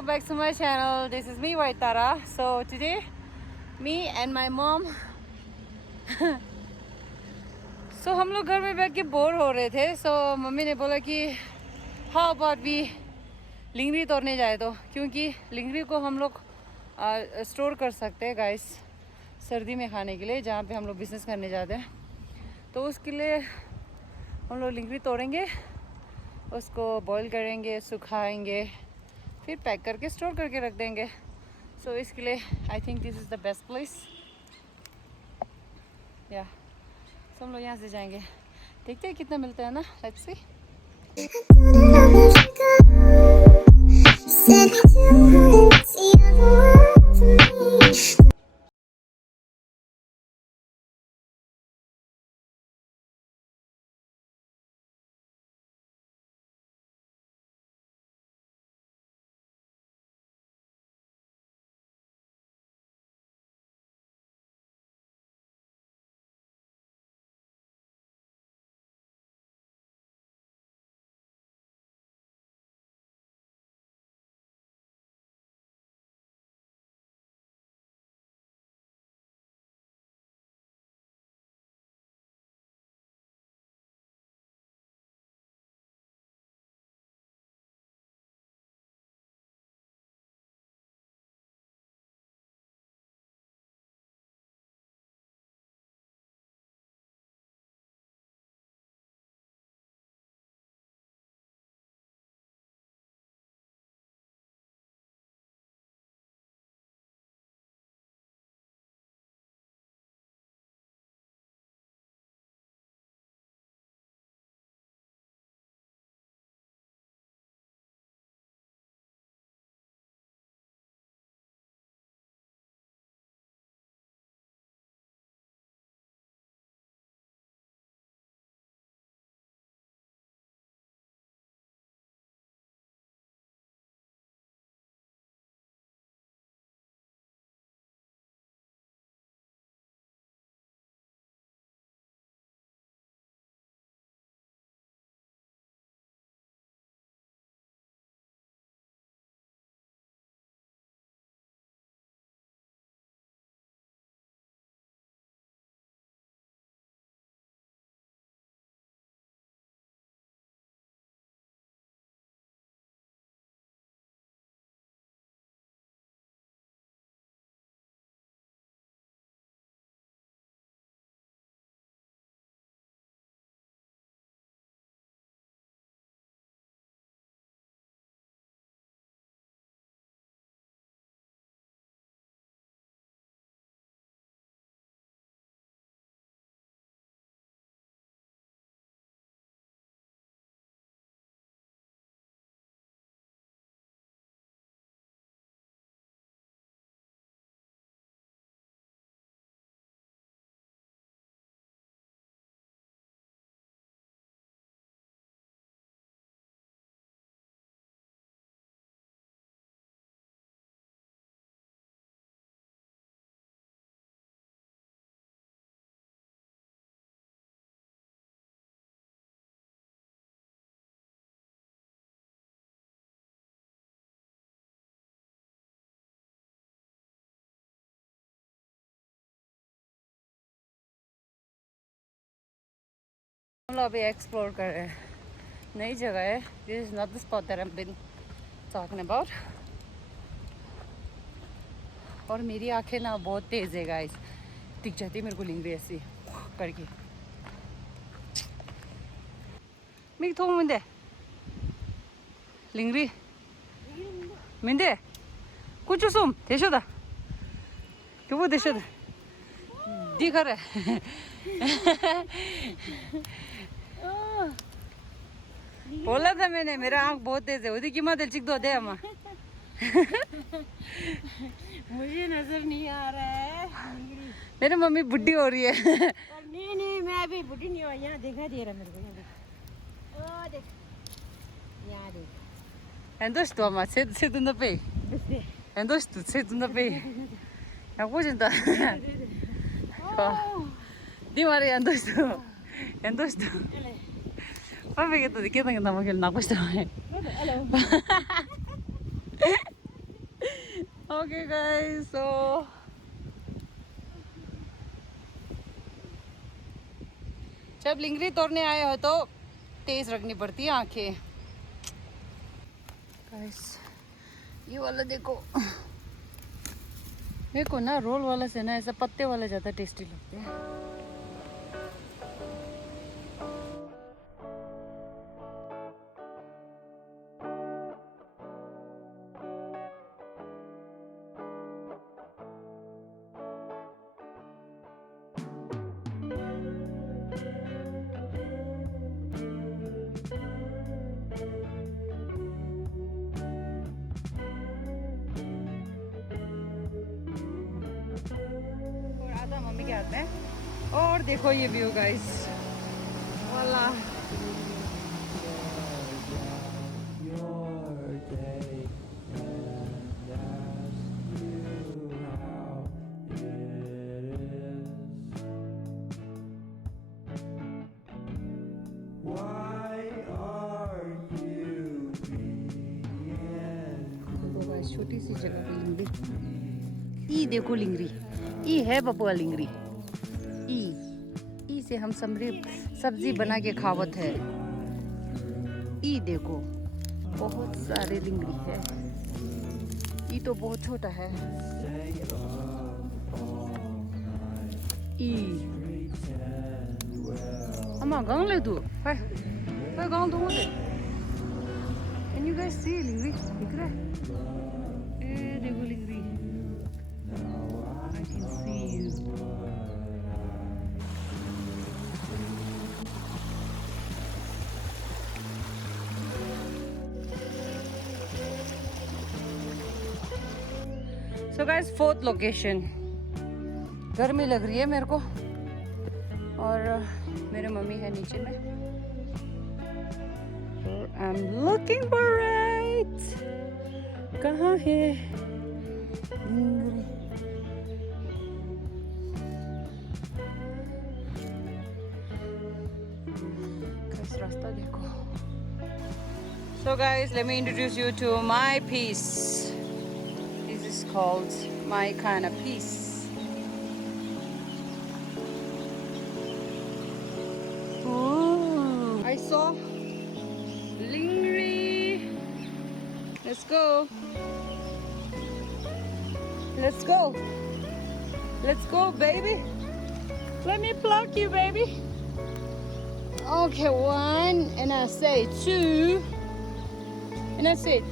welcome back to my channel. This is me, Vaitara. So today, me and my mom. So हम लोग घर में बैठ के बोर हो रहे थे. So मम्मी ने बोला कि how about we लिंगरी तोड़ने जाए तो, क्योंकि लिंगरी को हम लोग स्टोर कर सकते हैं गाइस सर्दी में खाने के लिए, जहाँ पे हम लोग बिजनेस करने जाते हैं. तो उसके लिए हम लोग लिंगरी तोड़ेंगे, उसको बॉईल करेंगे, सुखाएंगे, फिर पैक करके स्टोर करके रख देंगे. सो इसके लिए I think this is the best place. या सो हम लोग यहाँ से जाएंगे, देखते हैं कितना मिलता है ना. Let's see. हम लोग अभी एक्सप्लोर कर रहे हैं, नई जगह है. This is not the spot that I have been talking about. और मेरी आंखें ना बहुत तेज़ है गाइस, दिख जाती है मेरे को लिंगरी ऐसी करके. मिक थोंग मिंदे लिंगरी मिंदे कुछ सुम देशोदा क्यों देशोदा दिख रहा है. बोला था मैंने, मेरा आँख बहुत तेज है. उदी कीमत चिक दो दे अम्मा. मुझे नजर नहीं आ रहा है. मेरी मम्मी बुढ़ी हो रही है. नहीं नहीं, मैं अभी बुढ़ी नहीं हुई. यहाँ दिखा दे रहा मेरे को. यहाँ देख, ओ देख, यहाँ देख. 엔도시도 아마 세든다 빼. 엔도시도 세든다 빼. 야 꼬진다. 네 말이 엔도시도. 엔도시도. 빨리 또 늦게 당긴다 뭐 길 나고 싶어. ओके गाइस, सो जब लिंगरी तोड़ने आए हो तो तेज रखनी पड़ती है आंखें। गाइस ये वाला देखो, देखो ना, रोल वाला से ना ऐसा पत्ते वाला ज़्यादा टेस्टी लगते हैं। और आधा मम्मी के हाथ में। और देखो ये व्यू गाइस, वाला your day and ask you how it is. Why are you being देखो गाइस, छोटी सी जगह पे लिंगरी। ई देखो लिंगरी, ई है बबुआ लिंगरी। ई से हम सब्जी बना के खावत है। ई देखो बहुत सारे लिंगरी है। ई तो बहुत छोटा है। ई अम्मा गांव ले तू, है गांव तो होते। Can you guys see लिंगरी दिख रहा है? ए देखो लिंगरी, I can see you. So guys, fourth location. गर्मी लग रही है मेरे को और मेरे मम्मी है नीचे में। I'm looking for it. कहाँ है लिंगरी? कैसा रास्ता देखो। So guys, let me introduce you to my piece. This is called my kind of piece. Ooh, I saw Lingri. Let's go. Let's go. Let's go, baby. Let me pluck you, baby. Okay, one, and I say two, and I say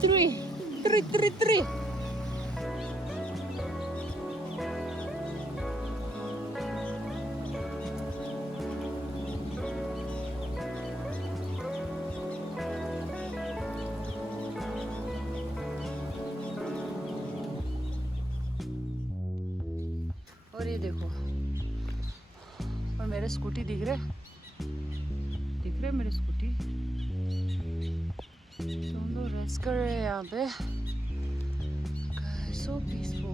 three. Three. और ये देखो, और मेरे scooty दिख रहे मेरे scooty. तो हम लोग रेस्ट कर रहे हैं यहाँ पे। सो peaceful.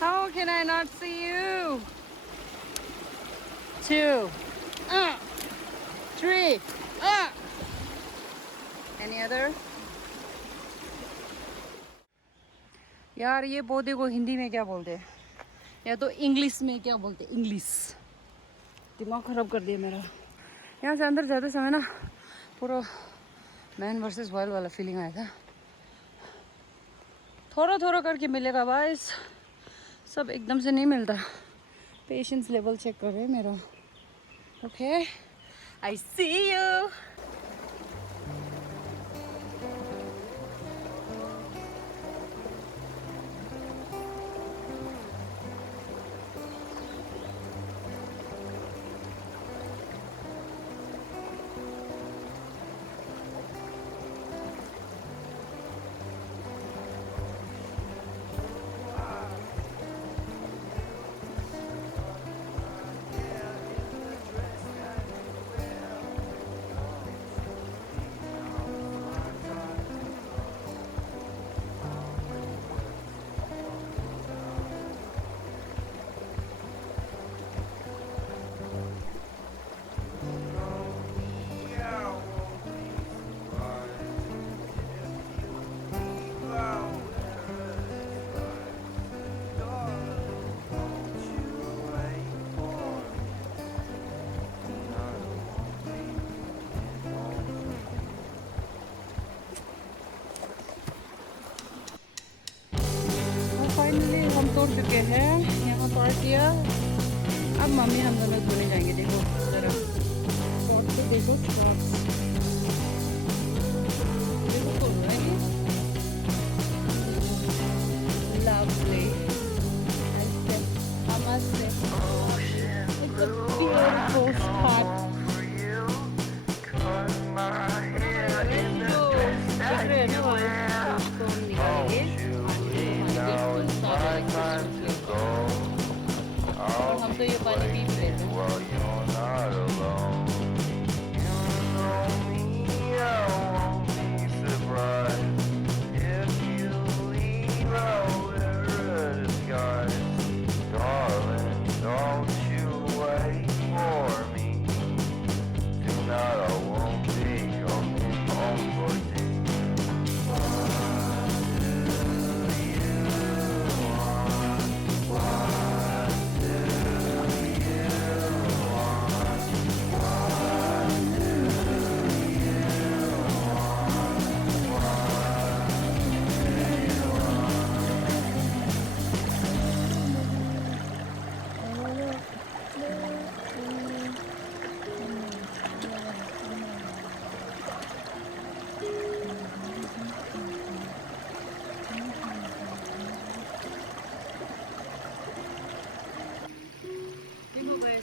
How can I not see you? 2, 3, Any other? यार ये पौधे को हिंदी में क्या बोलते हैं, या तो इंग्लिश में क्या बोलते हैं? इंग्लिश। दिमाग खराब कर दिया मेरा। यहाँ से अंदर जाते समय ना पूरा मैन वर्सेस वाइल्ड वाला फीलिंग आया था। थोड़ा करके मिलेगा गाइस, सब एकदम से नहीं मिलता। पेशेंस लेवल चेक कर रहे हैं मेरा। Okay, I see you. Finally हम तोड़ चुके हैं, यहाँ पार किया। अब मम्मी हम दोनों धोने जाएंगे। देखो जरा पॉट पे देखो, देखो तोड़ रहा है ये। Lovely. Namaste. It's a beautiful spot. हम तो ये पानी पी रहे थे।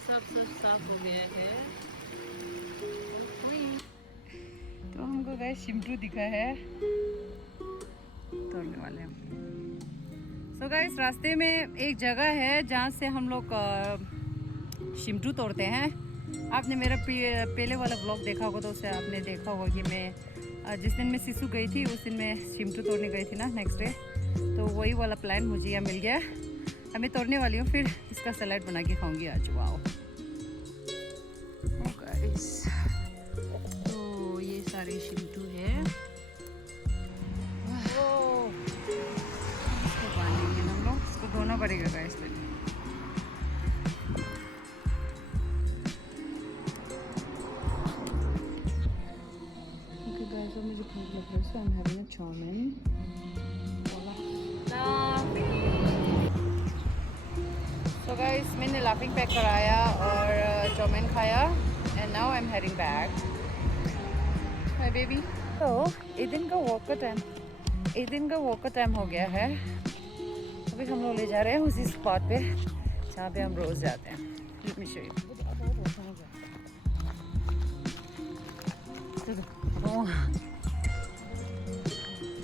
सब साफ हो गया है। तो हमको गाइस शिमटू दिखा है, तोड़ने वाले हम। सो गाइस रास्ते में एक जगह है जहाँ से हम लोग शिमटू तोड़ते हैं। आपने मेरा पहले वाला ब्लॉग देखा होगा तो उससे आपने देखा होगा कि मैं जिस दिन मैं सिसु गई थी उस दिन मैं शिमटू तोड़ने गई थी ना नेक्स्ट डे। तो वही वाला प्लान मुझे यहाँ मिल गया। अब मैं तोड़ने वाली हूँ, फिर इसका सलाद बना के खाऊंगी आज। वाओ तो ये सारे शिमटू है। इसको बांधेंगे हम लोग, इसको धोना पड़ेगा गाइस पहले। Okay guys, so मुझे भूख लग रहा है, so I'm having a chow-mein. So guys, मैंने लाफिंग पैक कराया और चौमेन खाया and now I'm heading back. Hi baby. तो एक दिन का वॉक का टाइम हो गया है। अभी हम लोग ले जा रहे हैं उसी स्पॉट पे जहाँ पे हम रोज जाते हैं। Let me show you.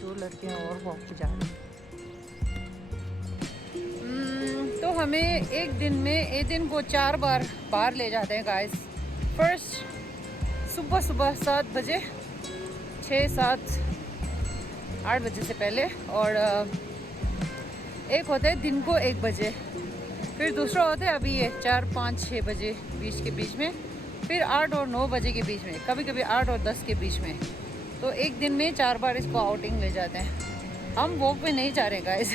दो लड़कियाँ और वॉक पे जा रही हैं। तो हमें एक दिन को 4 बार बाहर ले जाते हैं गाइस। फर्स्ट सुबह 7 बजे, 6, 7, 8 बजे से पहले, और एक होता है दिन को 1 बजे। फिर दूसरा होता है अभी ये 4, 5, 6 बजे बीच के बीच में, फिर 8 और 9 बजे के बीच में, कभी कभी 8 और 10 के बीच में। तो एक दिन में 4 बार इसको आउटिंग ले जाते हैं। हम वॉक पे नहीं जा रहे गाइस।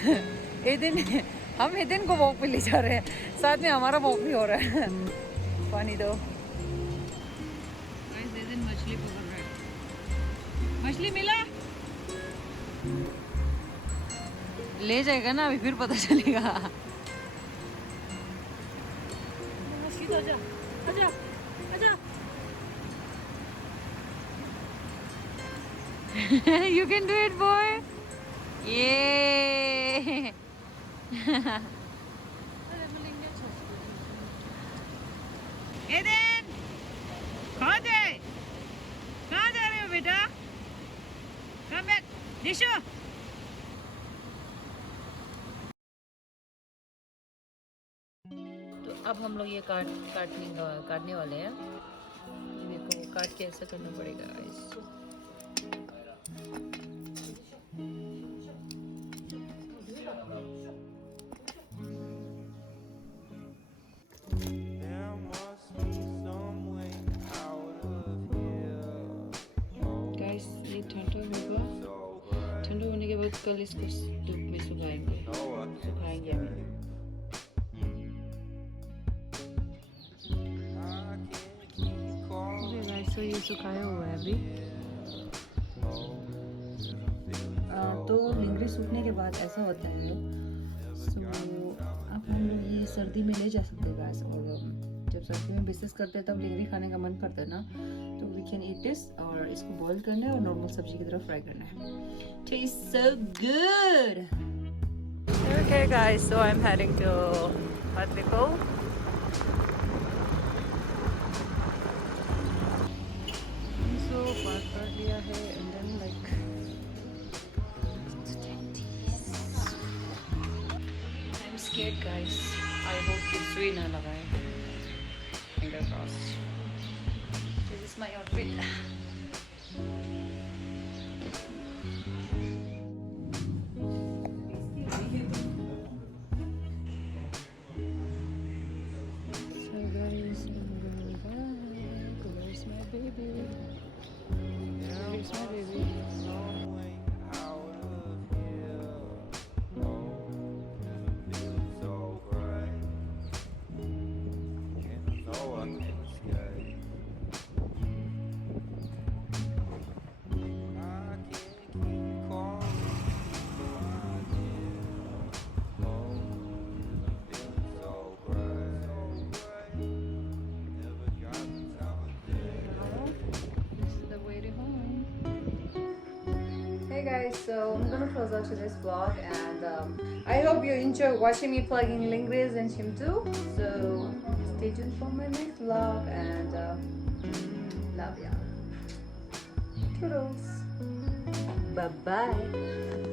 हम एक दिन को वॉक पे ले जा रहे हैं, साथ में हमारा वॉक भी हो रहा है। पानी दो। मछली पकड़ रहे हैं। मछली मिला? ले जाएगा ना अभी, फिर पता चलेगा। मछली तो आजा, आजा, आजा। You can do it, boy. Yeah. Eden, कहाँ जा रहे हो बेटा? Come back, Nishu. तो अब हम लोग ये काटने वाले हैं। देखो काट के ऐसा करना पड़ेगा इसको। ठंडा होने के बाद कल इसको धूप में सुखाएंगे हमें। तो ये सुखाया हुआ है अभी। तो लिंगरी सूखने के बाद ऐसा होता है सो अब हम लोग ये सर्दी में ले जा सकते हैं गाइस, और जब सर्दी में बिजनेस करते हैं तब लेंगरी खाने का मन करता है ना, तो वी कैन ईट दिस, और इसको बॉईल करना है और नॉर्मल सब्जी की तरह फ्राई करना है। Taste so good. Okay guys, so I am heading to Patliko. So park कर लिया है, and then like I'm scared guys. I hope कि सुई ना लगाए. Finger crossed. This is my outfit. So guys, I'm going back. Where's my baby? Where's my baby? Going out of here. Oh, it feels so great. And I know I can escape. I can't keep calling my dear. Oh, it feels so great. Never got the time of day. This is the way to home. Hey guys, so I'm gonna close out today's vlog, and I hope you enjoy watching me plugging Lingris and Shimtu. So stay tuned for my next vlog, and love ya. Toodles. Bye bye.